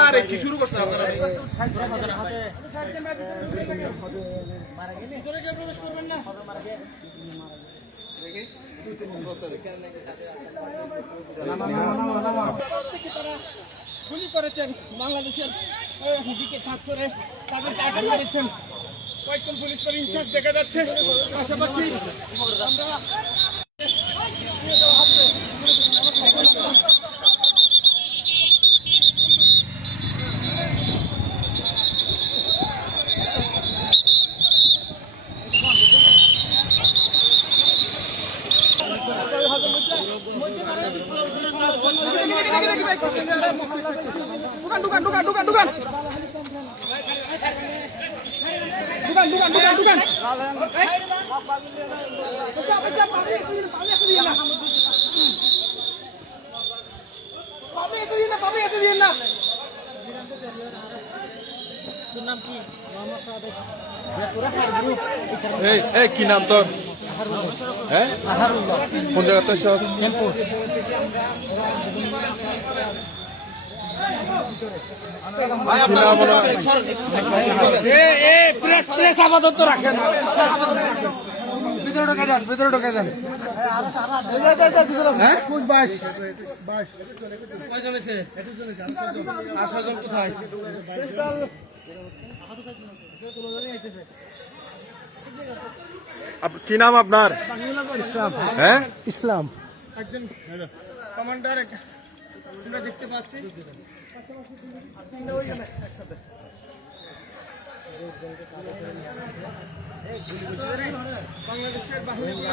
আরে কি শুরু করছে আপনারা? গুলি করেছেন বাংলাদেশের হুজিকে সাথ করে তাদেরকে আটক করেছেন। কয়েকজন পুলিশ করে ইনচার্জ দেখা যাচ্ছে। পাশাপাশি আমরা কি নাম তোর? হ্যাঁ, কোন জায়গা তো সব ভিতরে ঢোকা যান, ভিতরে ঢোকা যান। কয়জন আছে? 18 জন কোথায়? কি নাম আপনার? হ্যাঁ, ইসলাম। একজন কমান্ডার আমরা দেখতে পাচ্ছি। বাংলাদেশের বাহিনীগুলো